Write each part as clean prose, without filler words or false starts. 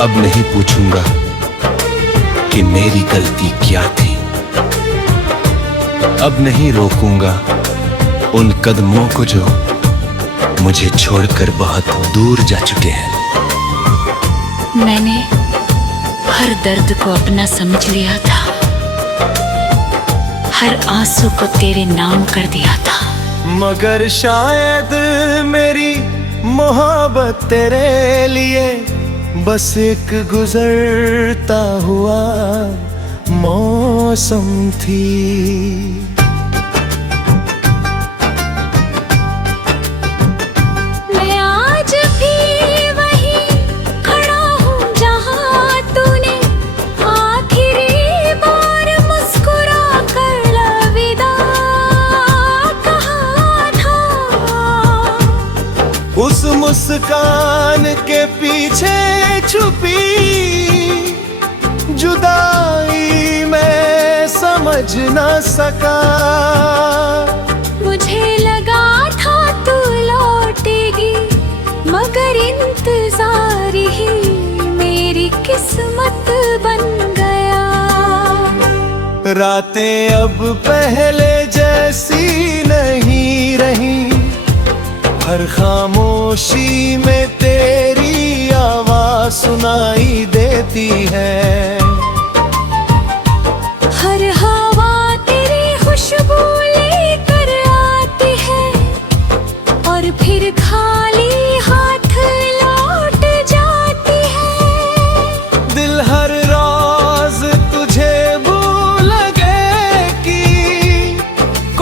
अब नहीं पूछूंगा कि मेरी गलती क्या थी। अब नहीं रोकूंगा उन कदमों को जो मुझे छोड़कर बहुत दूर जा चुके हैं। मैंने हर दर्द को अपना समझ लिया था, हर आंसू को तेरे नाम कर दिया था। मगर शायद मेरी मोहब्बत तेरे लिए बस एक गुजरता हुआ मौसम थी। मैं आज भी वहीं खड़ा हूँ जहाँ तूने आखिरी बार मुस्कुरा कर अलविदा कहा था। उस मुस्कान के पीछे छुपी जुदाई मैं समझ न सका। मुझे लगा था तू लौटेगी, मगर इंतजार ही मेरी किस्मत बन गया। रातें अब पहले जैसी नहीं रही, हर खामोशी में तेरी आवाज सुनाई देती है। हर हवा तेरी खुशबू लेकर आती है और फिर खाली हाथ लौट जाती है। दिल हर रोज तुझे भूल गए की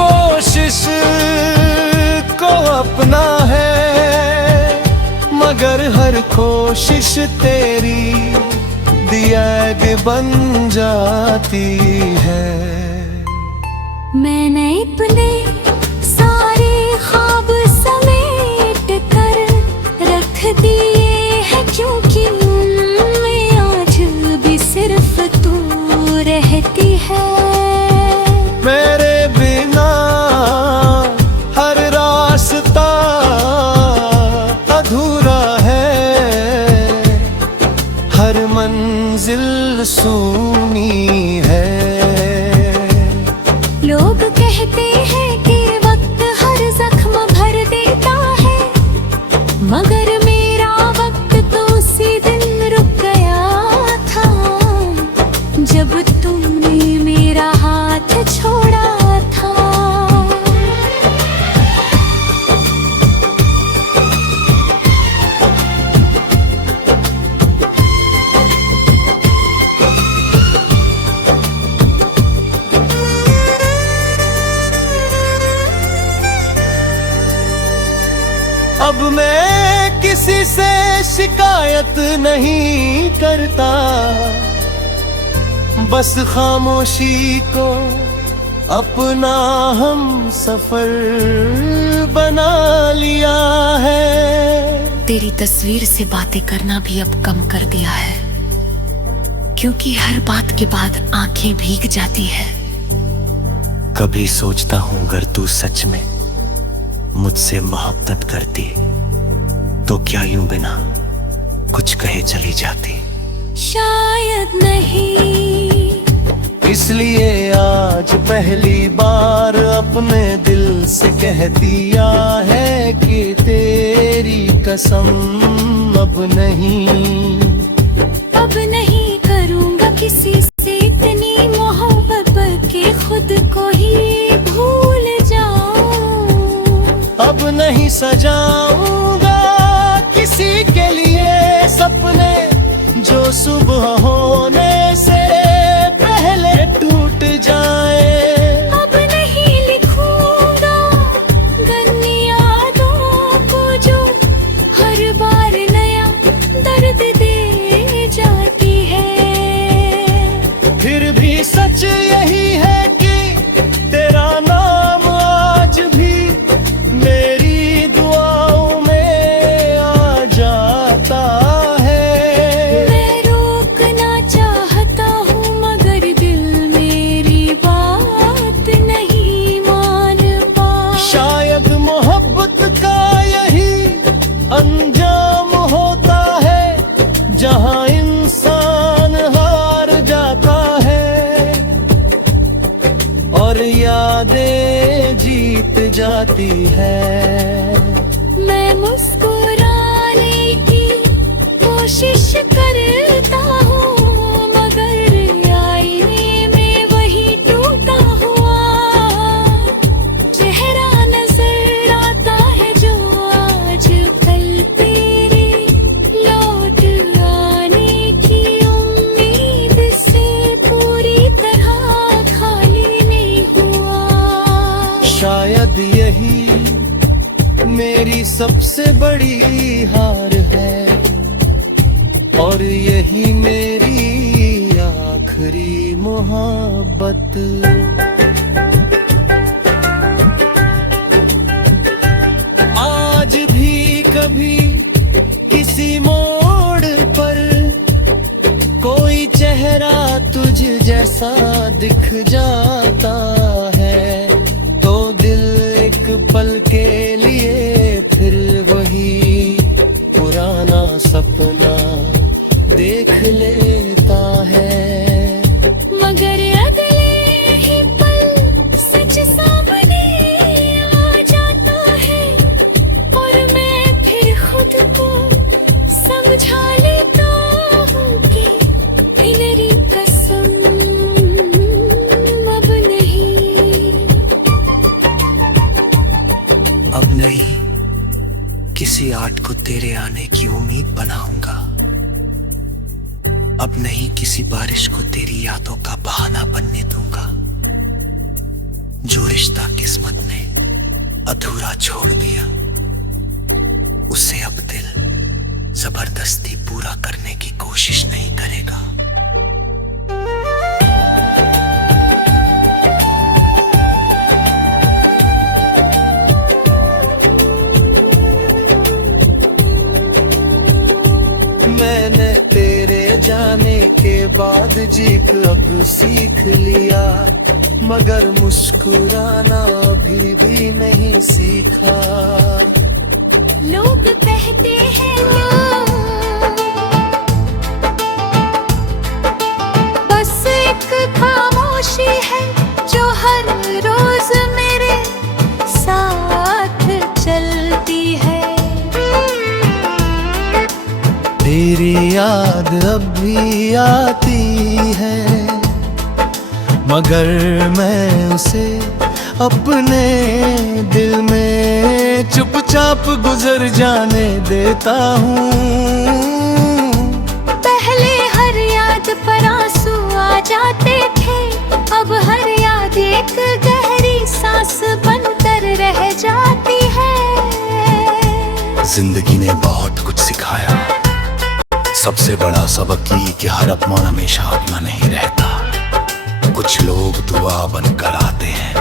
कोशिश को अपना है, मगर हर कोशिश तेरी दियाग बन जाती है। मैंने अपने सारे ख्वाब समेट कर रख दिए हैं, क्योंकि उनमें आज भी सिर्फ तू रहती है। मेरे बिना हर रास्ता अधूरा है, हर मंजिल सूनी है। लोग कहते हैं कि वक्त हर जख्म भर देता है, मगर मेरा वक्त तो उसी दिन रुक गया था जब तुमने मेरा हाथ छोड़ा था। अब मैं किसी से शिकायत नहीं करता, बस खामोशी को अपना हम सफर बना लिया है। तेरी तस्वीर से बातें करना भी अब कम कर दिया है, क्योंकि हर बात के बाद आंखें भीग जाती है। कभी सोचता हूँ अगर तू सच में मुझसे मोहब्बत करती तो क्या यूं बिना कुछ कहे चली जाती। शायद नहीं, इसलिए आज पहली बार अपने दिल से कह दिया है कि तेरी कसम अब नहीं। अब नहीं करूँगा किसी से इतनी मोहब्बत, बल्कि खुद को ही भूल जाऊं। अब नहीं सजाऊंगा किसी के लिए सपने जो सुबह होने से पहले टूट जाए। अब नहीं लिखूंगा गन यादों को जो हर बार नया दर्द दे जाती है। फिर भी सच यही है कि तेरा नाम आज भी मेरी दुआओं में आ जाता है। मैं रोकना चाहती यादें जीत जाती है। मैं मुस्कुराने की कोशिश करता हूँ, मगर आईने में वही टूटा हुआ चेहरा नजर आता है, जो आज कल तेरे लौट आने की उम्मीद से पूरी तरह खाली नहीं हुआ। शायद यही मेरी सबसे बड़ी हार है, और यही मेरी आखिरी मोहब्बत। आज भी कभी किसी मोड़ पर कोई चेहरा तुझ जैसा दिख जाता है, तो दिल एक पल के लिए फिर वही पुराना सपना देख लेता है। मगर अगले ही पल सच सामने आ जाता है, और मैं फिर खुद को समझा लेता हूँ कि मेरी कसम अब नहीं किसी आर्ट को तेरे आने की उम्मीद बनाऊंगा। अब नहीं किसी बारिश को तेरी यादों का बहाना बनने दूंगा। जो रिश्ता किस्मत ने अधूरा छोड़ दिया, उसे अब दिल जबरदस्ती पूरा करने की कोशिश नहीं करेगा। मैंने तेरे जाने के बाद जीत अब सीख लिया, मगर मुस्कुराना अभी भी नहीं सीखा। लोग कहते हैं बस एक खामोशी है जो हर रोज मेरे साथ चलती है। तेरी याद अब भी आती है, मगर मैं उसे अपने दिल में चुपचाप गुजर जाने देता हूँ। पहले हर याद पर आंसू आ जाते थे, अब हर याद एक गहरी सांस बनकर रह जाती है। जिंदगी ने बहुत कुछ सिखाया, सबसे बड़ा सबक ये कि हर अपमान हमेशा अपना नहीं रहता। कुछ लोग दुआ बनकर आते हैं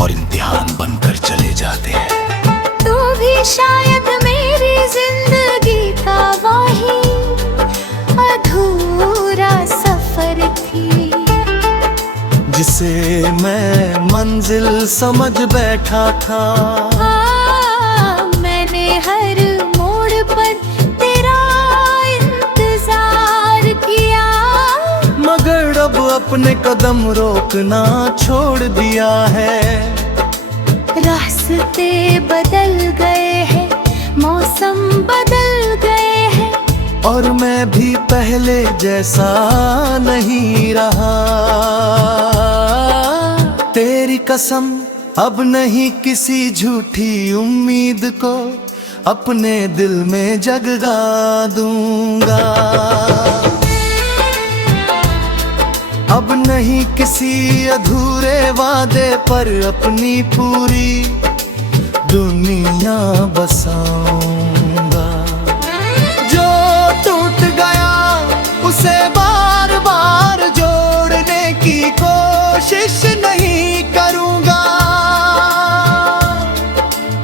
और इम्तिहान बनकर चले जाते हैं। तू भी शायद मेरी जिंदगी का वही अधूरा सफर थी, जिसे मैं मंजिल समझ बैठा था। मैंने हर मोड़ पर तेरा इंतजार किया, मगर अब अपने कदम रोकना छोड़ दिया है। रास्ते बदल गए हैं, मौसम बदल गए हैं, और मैं भी पहले जैसा नहीं रहा। तेरी कसम अब नहीं किसी झूठी उम्मीद को अपने दिल में जगा दूंगा। अब नहीं किसी अधूरे वादे पर अपनी पूरी दुनिया बसाऊंगा। जो टूट गया उसे बार बार जोड़ने की कोशिश नहीं करूंगा।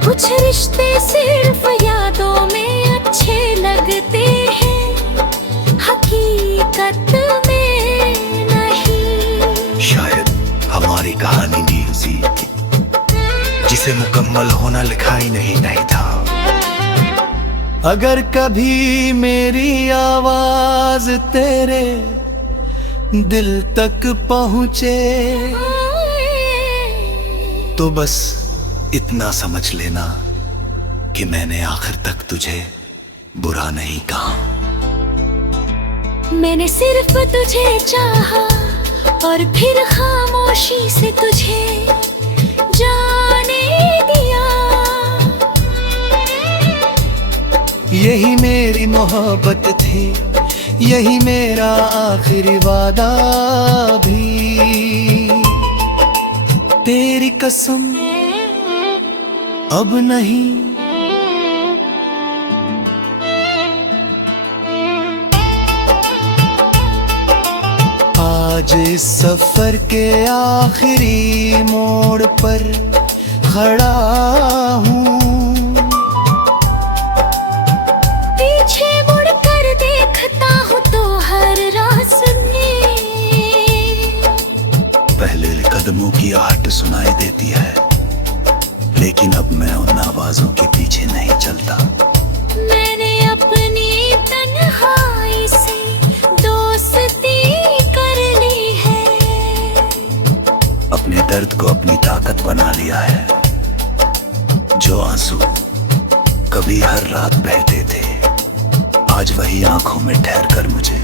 कुछ रिश्ते सिर्फ यादों में अच्छे लगते हैं, हकीकत में नहीं। शायद हमारी कहानी भी उसी थी, जिसे मुकम्मल होना लिखा ही नहीं था। अगर कभी मेरी आवाज तेरे दिल तक पहुँचे तो बस इतना समझ लेना कि मैंने आखिर तक तुझे बुरा नहीं कहा। मैंने सिर्फ तुझे चाहा और फिर खामोशी से तुझे जाने दिया। यही मेरी मोहब्बत थी, यही मेरा आखिरी वादा भी। तेरी कसम अब नहीं। आज इस सफर के आखिरी मोड़ पर खड़ा हूँ। पीछे मुड़ कर देखता हूँ तो हर रास्ते पहले कदमों की आहट सुनाई देती है, लेकिन अब मैं उन आवाजों के पीछे नहीं चलता। मैंने अपनी तन्हाई से दोस्ती कर ली है। अपने दर्द को अपनी ताकत बना लिया है। जो आंसू कभी हर रात बहते थे, आज वही आंखों में ठहर कर मुझे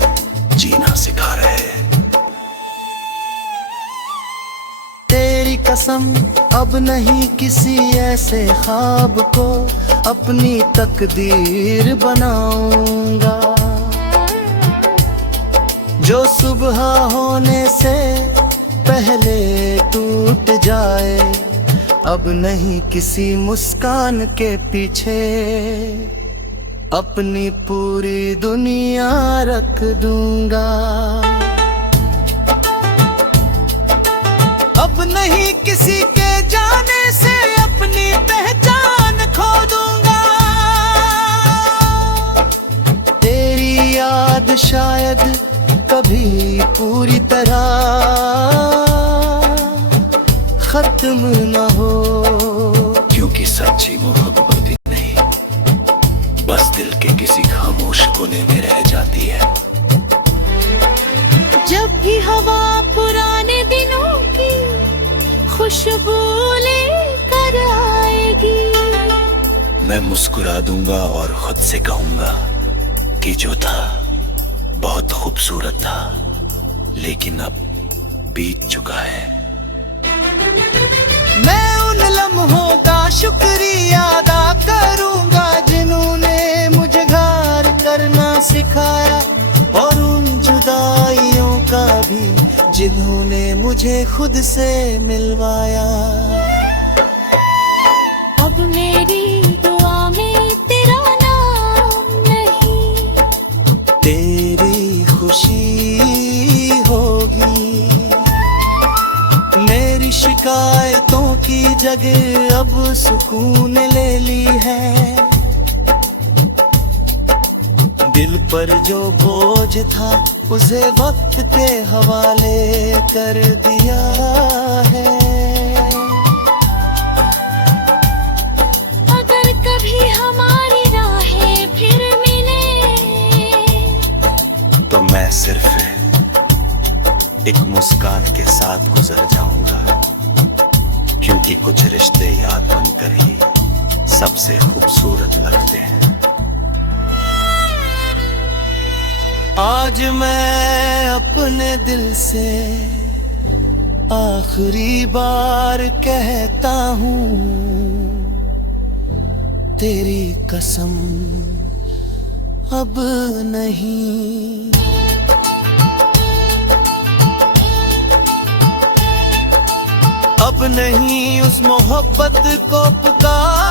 जीना सिखा रहे हैं। तेरी कसम अब नहीं किसी ऐसे ख्वाब को अपनी तकदीर बनाऊंगा, जो सुबह होने से पहले टूट जाए। अब नहीं किसी मुस्कान के पीछे अपनी पूरी दुनिया रख दूंगा। अब नहीं किसी के जाने से अपनी पहचान खो दूंगा। तेरी याद शायद कभी पूरी तरह खत्म न हो, क्योंकि सच्ची मोहब्बत ही नहीं, बस दिल के किसी खामोश कोने में रह जाती है। जब भी हवा पुराने दिनों की खुशबू लेकर आएगी, मैं मुस्कुरा दूंगा और खुद से कहूंगा कि जो था बहुत खूबसूरत था, लेकिन अब बीत चुका है। मैं उन लम्हों का शुक्रिया अदा करूंगा जिन्होंने मुझे घर करना सिखाया, और उन जुदाइयों का भी जिन्होंने मुझे खुद से मिलवाया। अब मेरी दुआ में तेरा नाम नहीं, तेरी खुशी होगी। मेरी शिकायतों की जगह अब सुकून ले ली है। दिल पर जो बोझ था उसे वक्त के हवाले कर दिया है। अगर कभी हमारी राहें फिर मिले, तो मैं सिर्फ एक मुस्कान के साथ गुजर जाऊंगा, क्योंकि कुछ रिश्ते याद बनकर ही सबसे खूबसूरत लगते हैं। आज मैं अपने दिल से आखिरी बार कहता हूँ, तेरी कसम अब नहीं। अब नहीं उस मोहब्बत को पुकार